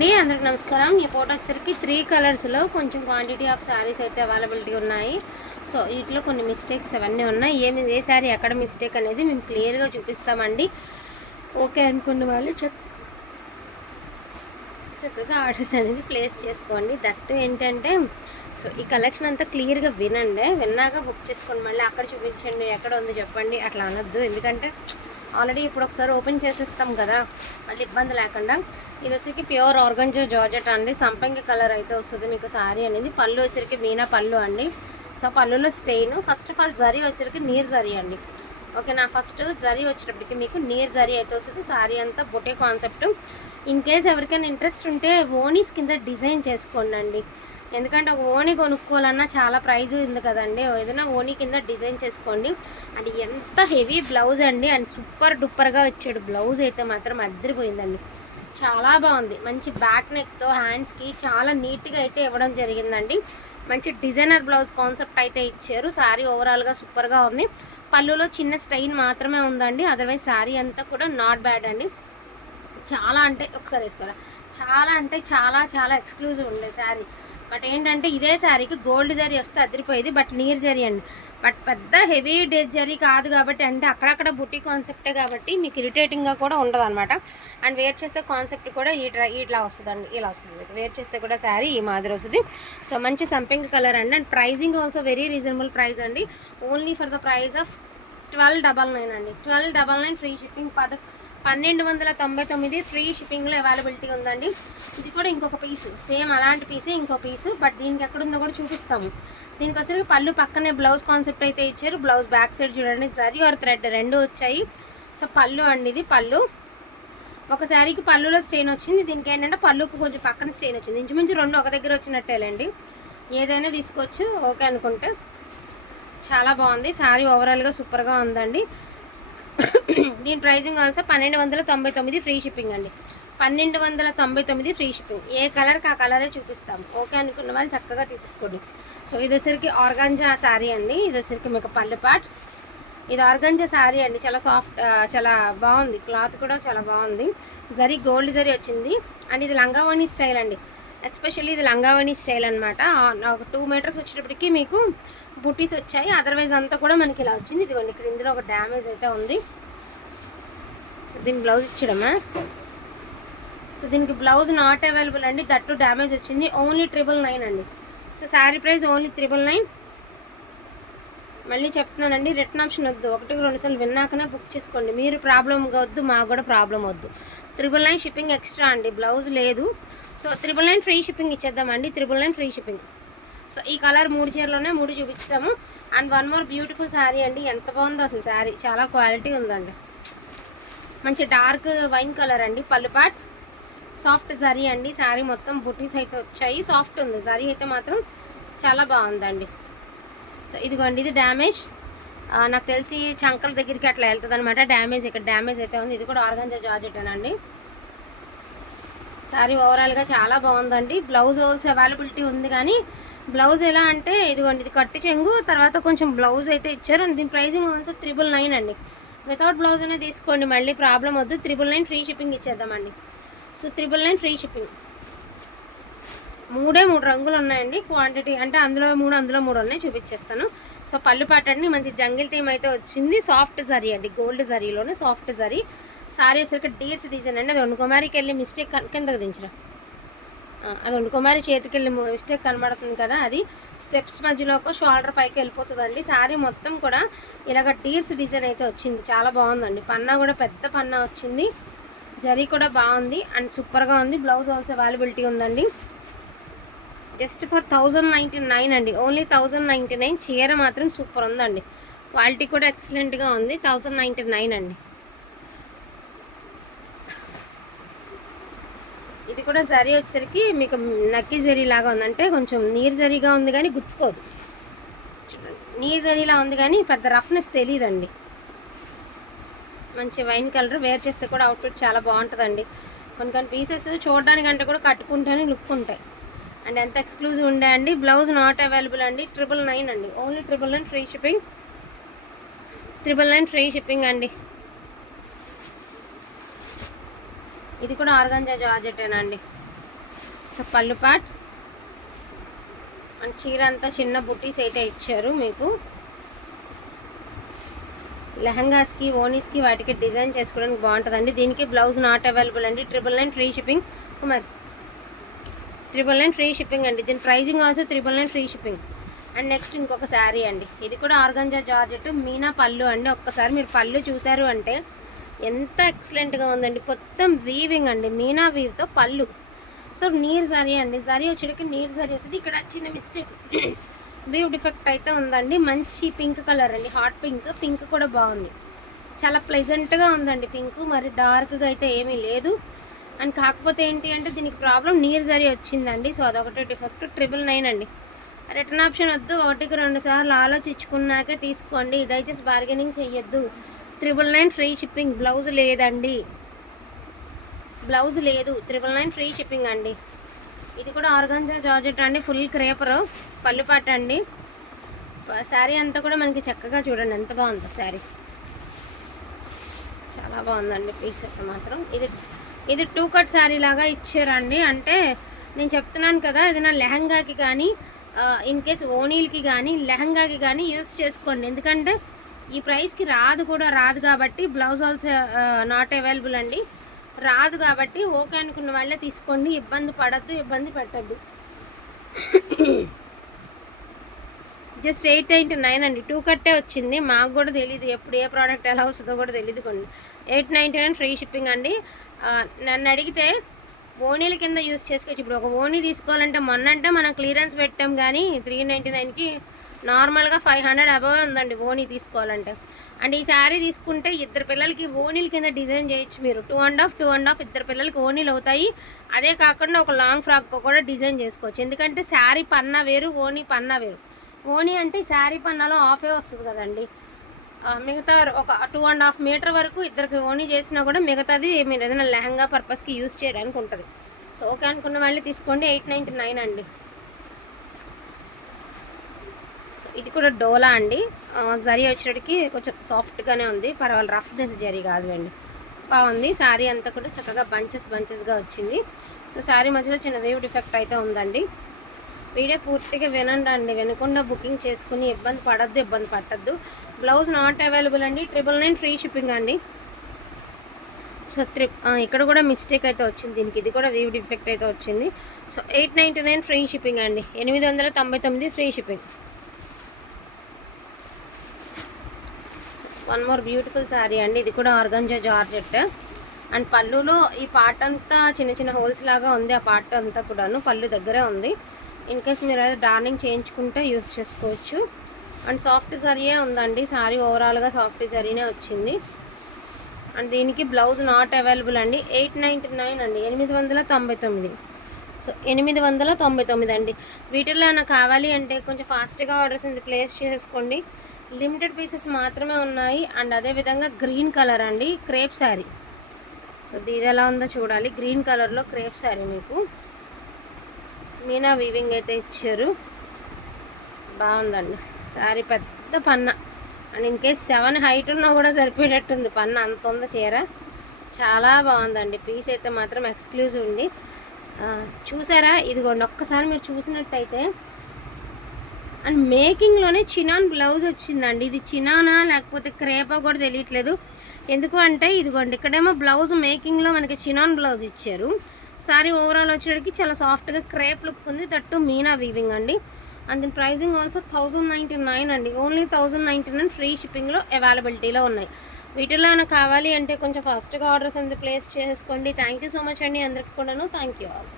అండి అందరికి నమస్కారం. ఈ ఫోటో వచ్చేసరికి త్రీ కలర్స్లో కొంచెం క్వాంటిటీ ఆఫ్ శారీస్ అయితే అవైలబిలిటీ ఉన్నాయి. సో వీటిలో కొన్ని మిస్టేక్స్ అవన్నీ ఉన్నాయి. ఏమి ఏ శారీ ఎక్కడ మిస్టేక్ అనేది మేము క్లియర్గా చూపిస్తామండి. ఓకే అనుకున్న వాళ్ళు చెక్ చక్కగా ఆర్డర్స్ అనేది ప్లేస్ చేసుకోండి. దట్ ఏంటంటే సో ఈ కలెక్షన్ అంతా క్లియర్గా వినండి. విన్నాక బుక్ చేసుకోండి మళ్ళీ అక్కడ చూపించండి ఎక్కడ ఉందో చెప్పండి. అట్లా అనొద్దు. ఎందుకంటే ఆల్రెడీ ఇప్పుడు ఒకసారి ఓపెన్ చేసేస్తాం కదా మళ్ళీ ఇబ్బంది లేకుండా. ఇది వచ్చరికి ప్యూర్ ఆర్గంజో జార్జెట్ అండి. సంపంగి కలర్ అయితే వస్తుంది మీకు సారీ అనేది. పళ్ళు వచ్చరికి మీనా పళ్ళు అండి. సో పళ్ళులో stain. First of all zari వచ్చరికి నీరు జరీ అండి. ఓకే నా ఫస్ట్ జరీ వచ్చేటప్పటికి మీకు నీర్ జరీ అయితే వస్తుంది. సారీ అంతా బొటే కాన్సెప్ట్. ఇన్ కేస్ ఎవరికైనా ఇంట్రెస్ట్ ఉంటే ఓనీస్ కింద డిజైన్ చేసుకోండి అండి. ఎందుకంటే ఒక ఓనీ కొనుక్కోవాలన్నా చాలా ప్రైజ్ ఉంది కదండి. ఏదైనా ఓనీ కింద డిజైన్ చేసుకోండి. అండ్ ఎంత హెవీ బ్లౌజ్ అండి. అండ్ సూపర్ డూపర్గా వచ్చాడు. బ్లౌజ్ అయితే మాత్రం అద్దరిపోయిందండి. చాలా బాగుంది. మంచి బ్యాక్ నెక్తో హ్యాండ్స్కి చాలా నీట్గా అయితే ఇవ్వడం జరిగిందండి. మంచి డిజైనర్ బ్లౌజ్ కాన్సెప్ట్ అయితే ఇచ్చారు. శారీ ఓవరాల్గా సూపర్గా ఉంది. పళ్ళులో చిన్న స్టైన్ మాత్రమే ఉందండి. అదర్వైజ్ శారీ అంతా కూడా నాట్ బ్యాడ్ అండి. చాలా అంటే ఒకసారి వేసుకోరా? చాలా అంటే చాలా చాలా ఎక్స్క్లూజివ్ ఉండే శారీ బట్ ఏంటంటే ఇదే శారీకి గోల్డ్ జరీ వస్తే అదిరిపోయేది బట్ నీర్ జరీ అండి. బట్ పెద్ద హెవీ డే జరీ కాదు కాబట్టి అంటే అక్కడక్కడ బుట్టి కాన్సెప్టే కాబట్టి మీకు ఇరిటేటింగ్గా కూడా ఉండదు అనమాట అండ్ వేర్ చేస్తే కాన్సెప్ట్ కూడా ఈ ఇట్లా వస్తుందండి ఇలా వస్తుంది మీకు. వేర్ చేస్తే కూడా శారీ ఈ మాదిరి వస్తుంది. సో మంచి సంపింగ్ కలర్ అండి and pricing also very reasonable price అండి. Only for the price of twelve double nine అండి. Twelve double nine free shipping పద పన్నెండు వందల తొంభై తొమ్మిది ఫ్రీ షిప్పింగ్లో అవైలబిలిటీ ఉందండి. ఇది కూడా ఇంకొక పీసు. సేమ్ అలాంటి పీసే ఇంకో పీసు బట్ దీనికి ఎక్కడుందో కూడా చూపిస్తాము. దీనికి వచ్చేసరికి పళ్ళు పక్కనే బ్లౌజ్ కాన్సెప్ట్ అయితే ఇచ్చారు. బ్లౌజ్ బ్యాక్ సైడ్ చూడండి జరి ఆర్ థ్రెడ్ రెండు వచ్చాయి. సో పళ్ళు అండి ఇది పళ్ళు. ఒక శారీకి పళ్ళులో స్టెయిన్ వచ్చింది. దీనికి ఏంటంటే పళ్ళుకు కొంచెం పక్కన స్టెయిన్ వచ్చింది. ఇంచుమించు రెండు ఒక దగ్గర వచ్చినట్టేలేండి. ఏదైనా తీసుకోవచ్చు ఓకే అనుకుంటే. చాలా బాగుంది. శారీ ఓవరాల్గా సూపర్గా ఉందండి. దీని ప్రైజింగ్ ఆల్సో పన్నెండు వందల తొంభై తొమ్మిది ఫ్రీ షిప్పింగ్ అండి. పన్నెండు వందల తొంభై తొమ్మిది ఫ్రీ షిప్పింగ్. ఏ కలర్కి ఆ కలరే చూపిస్తాం. ఓకే అనుకున్న వాళ్ళు చక్కగా తీసుకోండి సో ఇది వచ్చరికి ఆర్గాంజా శారీ అండి. ఇది వచ్చరికి మీకు పళ్ళు పాట్. ఇది ఆర్గంజా శారీ అండి. చాలా సాఫ్ట్ చాలా బాగుంది. క్లాత్ కూడా చాలా బాగుంది. జరీ గోల్డ్ జరీ వచ్చింది. అండ్ ఇది లంగావాణి స్టైల్ అండి. ఎస్పెషల్లీ ఇది లంగావాణి స్టైల్ అనమాట ఒక టూ మీటర్స్ వచ్చేటప్పటికి మీకు బుటీస్ వచ్చాయి. అదర్వైజ్ అంతా కూడా మనకి ఇలా వచ్చింది. ఇదిగోండి ఇక్కడ ఇందులో ఒక డ్యామేజ్ అయితే ఉంది. సో దీని బ్లౌజ్ ఇచ్చడమా సో దీనికి బ్లౌజ్ నాట్ అవైలబుల్ అండి. దట్టు డ్యామేజ్ వచ్చింది. ఓన్లీ ట్రిపుల్ నైన్ అండి. So sari price only triple nine మళ్ళీ చెప్తున్నానండి రిటర్న్ ఆప్షన్ వద్దు. ఒకటి రెండుసార్లు విన్నాకనే బుక్ చేసుకోండి. మీరు ప్రాబ్లం వద్దు మాకు కూడా ప్రాబ్లం వద్దు. త్రిబుల్ నైన్ షిప్పింగ్ ఎక్స్ట్రా అండి. బ్లౌజ్ లేదు. So triple nine free shipping ఇచ్చేద్దామండి. Triple nine free shipping so ఈ కలర్ మూడు చీరలోనే మూడు చూపిస్తాము. And one more beautiful sari అండి. ఎంత బాగుందో అసలు శారీ చాలా క్వాలిటీ ఉందండి. మంచి డార్క్ వైన్ కలర్ అండి పల్లుపాట్ సాఫ్ట్ జరీ అండి శారీ మొత్తం బుటీస్ అయితే వచ్చాయి. సాఫ్ట్ ఉంది జరీ అయితే మాత్రం చాలా బాగుందండి. సో ఇదిగోండి ఇది డ్యామేజ్. నాకు తెలిసి చంకల దగ్గరికి అట్లా వెళ్తుంది అనమాట డ్యామేజ్ ఇక్కడ డ్యామేజ్ అయితే ఉంది. ఇది కూడా ఆర్గంజా జార్జెట్ అండి సారీ ఓవరాల్గా చాలా బాగుందండి. బ్లౌజ్ హోల్స్ అవైలబిలిటీ ఉంది కానీ బ్లౌజ్ ఎలా అంటే ఇదిగోండి ఇది కట్టి చెంగు తర్వాత కొంచెం బ్లౌజ్ అయితే ఇచ్చారు. దీని ప్రైజింగ్ ఆల్సో త్రిబుల్ నైన్ అండి. వితౌట్ బ్లౌజ్ అనే తీసుకోండి. మళ్ళీ ప్రాబ్లం వద్దు. Triple nine free shipping ఇచ్చేద్దామండి. So triple nine free shipping మూడే మూడు రంగులు ఉన్నాయండి. క్వాంటిటీ అంటే అందులో మూడు అందులో మూడు ఉన్నాయి. చూపించేస్తాను. సో పళ్ళు పాటండి. మంచి జంగిల్ థీమ్ అయితే వచ్చింది. సాఫ్ట్ జరీ అండి. గోల్డ్ జరీలోనే సాఫ్ట్ జరీ సారీ వేసరికి డీర్స్ డిజైన్ అండి. అది వండుకోమారికి వెళ్ళి మిస్టేక్ కిందకు దించరా. అది వండుకుమారి చేతికి వెళ్ళి మిస్టేక్ కనబడుతుంది కదా అది స్టెప్స్ మధ్యలోకి షోల్డర్ పైకి వెళ్ళిపోతుందండి. శారీ మొత్తం కూడా ఇలాగ టీర్స్ డిజైన్ అయితే వచ్చింది. చాలా బాగుందండి. పన్నా కూడా పెద్ద పన్నా వచ్చింది. జరీ కూడా బాగుంది. అండ్ సూపర్గా ఉంది. బ్లౌజ్ ఆల్సో అవైలబిలిటీ ఉందండి. Just for thousand ninety nine అండి. Only thousand ninety nine. చీర మాత్రం సూపర్ ఉందండి. క్వాలిటీ కూడా ఎక్సలెంట్గా ఉంది. థౌజండ్ నైంటీ నైన్ అండి. ఇది కూడా జరీ వచ్చేసరికి మీకు నక్కి జరీ లాగా ఉందంటే కొంచెం నీరు జరీగా ఉంది కానీ గుచ్చుకోదు. నీరు జరీలా ఉంది కానీ పెద్ద రఫ్నెస్ తెలియదండి మంచి వైన్ కలర్ వేర్ చేస్తే కూడా అవుట్ఫిట్ చాలా బాగుంటుందండి. కొన్ని కొన్ని పీసెస్ చూడడానికంటే కూడా కట్టుకుంటేనే లుక్ ఉంటాయి. అండ్ ఎంత ఎక్స్క్లూజివ్ ఉండే అండి బ్లౌజ్ నాట్ అవైలబుల్ అండి ట్రిపుల్ నైన్ అండి. Only triple nine free shipping triple nine free shipping అండి. ఇది కూడా ఆర్గాంజా జార్జెటేనండి సో పళ్ళు పాట్. అండ్ చీర అంతా చిన్న బుట్టీస్ అయితే ఇచ్చారు మీకు. లెహంగాస్కి ఓనీస్కి వాటికి డిజైన్ చేసుకోవడానికి బాగుంటుందండి. దీనికి బ్లౌజ్ నాట్ అవైలబుల్ అండి. Triple nine free shipping. Kumar. Triple nine free shipping అండి. దీని pricing also triple nine free shipping. And next ఇంకొక శారీ అండి. ఇది కూడా ఆర్గంజా జార్జెట్ మీనా పళ్ళు అండి. ఒక్కసారి మీరు పళ్ళు చూసారు అంటే ఎంత ఎక్సలెంట్గా ఉందండి. మొత్తం వీవింగ్ అండి. మీనా వీవ్తో పళ్ళు. సో నీరు జరీ అండి. జరీ వచ్చేటికి నీరు జరీ వస్తుంది. ఇక్కడ చిన్న మిస్టేక్ వీవ్ డిఫెక్ట్ అయితే ఉందండి. మంచి పింక్ కలర్ అండి. హాట్ పింక్ పింక్ కూడా బాగుంది. చాలా ప్లెజెంట్గా ఉందండి పింక్ మరి డార్క్గా అయితే ఏమీ లేదు. అండ్ కాకపోతే ఏంటి అంటే దీనికి ప్రాబ్లం నీరు జరీ వచ్చిందండి. సో అదొకటి డిఫెక్ట్ ట్రిపుల్ నైన్ అండి. రిటర్న్ ఆప్షన్ వద్దు. ఒకటికి రెండు సార్లు ఆలోచించుకున్నాకే తీసుకోండి. దయచేసి బార్గెనింగ్ చెయ్యొద్దు. Triple nine free shipping blouse లేదండి. బ్లౌజ్ లేదు. త్రిబుల్ నైన్ ఫ్రీ షిప్పింగ్ అండి. ఇది కూడా ఆర్గాన్జా జార్జెట్ అండి. ఫుల్ క్రేపర్ పళ్ళుపాట అండి. శారీ అంతా కూడా మనకి చక్కగా చూడండి. ఎంత బాగుందో శారీ. చాలా బాగుందండి పీస్ అయితే మాత్రం. ఇది ఇది టూ కట్ శారీ లాగా ఇచ్చారండి. అంటే నేను చెప్తున్నాను కదా ఏదైనా లెహంగాకి కానీ ఇన్ కేస్ ఓనీలకి కానీ లెహంగాకి కానీ యూస్ చేసుకోండి. ఎందుకంటే ఈ ప్రైస్కి రాదు కూడా రాదు కాబట్టి బ్లౌజ్ ఆల్సో నాట్ అవైలబుల్ అండి. రాదు కాబట్టి ఓకే అనుకున్న వాళ్ళే తీసుకోండి. ఇబ్బంది పడద్దు ఇబ్బంది పెట్టద్దు. జస్ట్ ఎయిట్ నైంటీ నైన్ అండి. టూ కట్టే వచ్చింది. మాకు కూడా తెలియదు ఎప్పుడు ఏ ప్రోడక్ట్ ఎలా వస్తుందో కూడా తెలియదు కొన్ని. Eight ninety nine free shipping అండి. Uh, నన్ను అడిగితే ఓనీల కింద యూస్ చేసుకోవచ్చు. ఇప్పుడు ఒక ఓనీ తీసుకోవాలంటే మొన్న అంటే మనం క్లియరెన్స్ పెట్టాం కానీ త్రీ నైంటీ నైన్కి నార్మల్గా ఫైవ్ హండ్రెడ్ అబవ్ ఉందండి ఓనీ తీసుకోవాలంటే. అండ్ ఈ శారీ తీసుకుంటే ఇద్దరు పిల్లలకి ఓనీల కింద డిజైన్ చేయొచ్చు మీరు. Two and half two and half ఇద్దరు పిల్లలకి ఓనీలు అవుతాయి. అదే కాకుండా ఒక లాంగ్ ఫ్రాక్ కూడా డిజైన్ చేసుకోవచ్చు. ఎందుకంటే శారీ పన్నా వేరు ఓనీ పన్నా వేరు. ఓనీ అంటే శారీ పన్నాలో హాఫే వస్తుంది కదండి. మిగతా ఒక టూ అండ్ హాఫ్ మీటర్ వరకు ఇద్దరికి ఓనీ చేసినా కూడా మిగతాది మీరు ఏదైనా లెహంగా పర్పస్కి యూస్ చేయడానికి ఉంటుంది. సో ఓకే అనుకున్న వాళ్ళు తీసుకోండి. ఎయిట్ నైంటీ నైన్ అండి సో ఇది కూడా డోలా అండి. జరీ వచ్చేటికి కొంచెం సాఫ్ట్గానే ఉంది. పర్వాలేదు రఫ్నెస్ జరీ కాదు అండి బాగుంది. శారీ అంతా కూడా చక్కగా బంచెస్ బంచెస్గా వచ్చింది. సో శారీ మధ్యలో చిన్న వేవ్ డిఫెక్ట్ అయితే ఉందండి. వీడియో పూర్తిగా వినండి అండి. వినకుండా బుకింగ్ చేసుకుని ఇబ్బంది పడద్దు ఇబ్బంది పట్టద్దు. బ్లౌజ్ నాట్ అవైలబుల్ అండి. ట్రిపుల్ నైన్ ఫ్రీ షిప్పింగ్ అండి. సో త్రి ఇక్కడ కూడా మిస్టేక్ అయితే వచ్చింది. దీనికి ఇది కూడా వీవ్ డిఫెక్ట్ అయితే వచ్చింది. So eight ninety nine free shipping అండి. ఎనిమిది వందల తొంభై తొమ్మిది free shipping. One more beautiful sari అండి. ఇది కూడా ఆర్గంజా జార్జెట్. అండ్ పళ్ళులో ఈ పార్ట్ అంతా చిన్న చిన్న హోల్స్ లాగా ఉంది. ఆ పార్ట్ అంతా కూడాను పళ్ళు దగ్గరే ఉంది. ఇన్ కేస్ మీరు అయితే డార్నింగ్ చేయించుకుంటే యూస్ చేసుకోవచ్చు. అండ్ సాఫ్ట్ సరియే ఉందండి. శారీ ఓవరాల్గా సాఫ్ట్ సరీనే వచ్చింది. అండ్ దీనికి బ్లౌజ్ నాట్ అవైలబుల్ అండి. ఎయిట్ నైంటీ నైన్ అండి. ఎనిమిది వందల తొంభై తొమ్మిది. సో ఎనిమిది వందల తొంభై తొమ్మిది అండి. వీటిల్లో ఏమైనా కావాలి అంటే కొంచెం ఫాస్ట్గా ఆర్డర్స్ ఉంది. ప్లేస్ చేసుకోండి. లిమిటెడ్ పీసెస్ మాత్రమే ఉన్నాయి. అండ్ అదేవిధంగా గ్రీన్ కలర్ అండి క్రేప్ శారీ. సో ఇది ఎలా ఉందో చూడాలి. గ్రీన్ కలర్లో క్రేప్ శారీ మీకు. మీనా వీవింగ్ అయితే ఇచ్చారు. బాగుందండి. శారీ పెద్ద పన్న. And in case seven height ఉన్నా కూడా సరిపోయేటట్టుంది పన్న అంత ఉందో చీర. చాలా బాగుందండి. పీస్ అయితే మాత్రం ఎక్స్క్లూజివ్ ఉంది. చూసారా? ఇదిగోండి ఒక్కసారి మీరు చూసినట్టయితే అండ్ మేకింగ్లోనే చినాన్ బ్లౌజ్ వచ్చిందండి. ఇది చినానా లేకపోతే క్రేపా కూడా తెలియట్లేదు. ఎందుకు అంటే ఇదిగోండి ఇక్కడేమో బ్లౌజ్ మేకింగ్లో మనకి చినాన్ బ్లౌజ్ ఇచ్చారు. సారీ ఓవరాల్ వచ్చేటికి చాలా సాఫ్ట్గా క్రేప్ లుక్ ఉంది. దట్టు మీనా వీవింగ్ అండి. అండ్ దీని pricing also thousand ninety nine అండి. Only thousand ninety nine free షిప్పింగ్లో అవైలబిలిటీలో ఉన్నాయి. వీటిలో నాకు కావాలి అంటే కొంచెం ఫాస్ట్గా ఆర్డర్స్ అందు ప్లేస్ చేసుకోండి. థ్యాంక్ యూ సో మచ్ అండి అందరికి కూడాను. Thank you all.